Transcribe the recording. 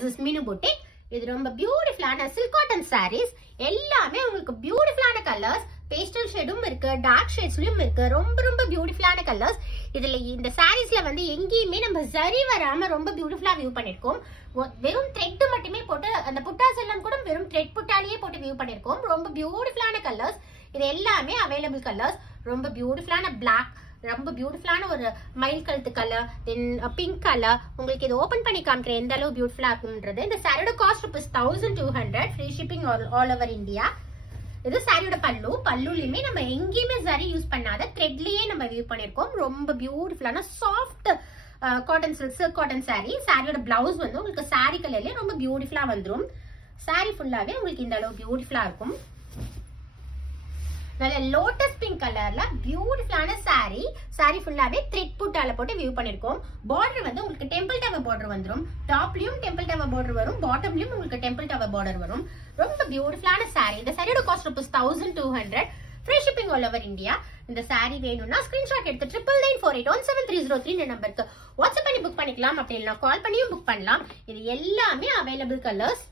This is மீனு boutique. இது ரொம்ப பியூட்டிஃபுல்லான சில்க் காட்டன் சாரீஸ். எல்லாமே உங்களுக்கு பியூட்டிஃபுல்லான கலர்ஸ். பேஸ்டல் ஷேடும் இருக்கு, டார்க் ஷேட்ஸ்லயும் இருக்கு. ரொம்ப ரொம்ப பியூட்டிஃபுல்லான கலர்ஸ். இதுல இந்த சாரீஸ்ல வந்து எங்கேயுமே நம்ம சரி வராம ரொம்ப பியூட்டிஃபுல்லா வியூ பண்ணிருக்கோம். வெறும் த்ரெட் மட்டுமே போட்டு அந்த புட்டாஸ் எல்லாம் கூட வெறும் த்ரெட் புட்டாலேயே போட்டு வியூ பண்ணிருக்கோம். ரொம்ப பியூட்டிஃபுல்லான கலர்ஸ். இது எல்லாமே அவைலபிள் கலர்ஸ். ரொம்ப பியூட்டிஃபுல்லான பிளாக், ரொம்ப பியூட்டிஃபுல்லான ஒரு மயில் கழுத்து கலர், தென் பிங்க் கலர். உங்களுக்கு இது ஓபன் பண்ணி காமிக்கிறேன் எந்த அளவு பியூட்டிஃபுல்லா இருக்கும்ன்றது. இந்த சாரியோட cost ₹1200, free shipping all over India. இது சாரியோட பல்லு. பல்லுலயுமே நம்ம எங்கேயுமே சரி யூஸ் பண்ணாத த்ரெட்லயே நம்ம வியூ பண்ணிருக்கோம். ரொம்ப பியூட்டிஃபுல்லான soft cotton silk cotton sorry. சாரியோட பிளவுஸ் வந்து உங்களுக்கு சாரி கலர்லயே ரொம்ப பியூட்டிஃபுல்லா வந்துடும். சாரி ஃபுல்லாவே உங்களுக்கு இந்த அளவு பியூட்டிஃபுல்லா இருக்கும். நல்ல லோட்டஸ் பிங்க் கலர்ல பியூட்டிஃபுல்லான சாரி. சாரி ஃபுல்லாவே த்ரெட் புட்டால போட்டு வியூ பண்ணிருக்கோம். பார்டர் வந்து உங்களுக்கு டெம்பிள் டவர் பார்டர் வந்துரும். டாப்லயும் டெம்பிள் டவர் பார்டர் வரும், பாட்டம்லயும் உங்களுக்கு டெம்பிள் டவர் பார்டர் வரும். ரொம்ப பியூட்டிஃபுல்லான சாரி. இந்த சாரியோட cost ₹1200, free shipping all over India. இந்த சாரி வேணும்னா ஸ்கிரீன்ஷாட் எடுத்து 99481730 நம்பருக்கு வாட்ஸ்அப் பண்ணி புக் பண்ணிக்கலாம். அப்படி இல்லைனா கால் பண்ணியும் புக் பண்ணலாம். இது எல்லாமே அவைலபிள் கலர்ஸ்.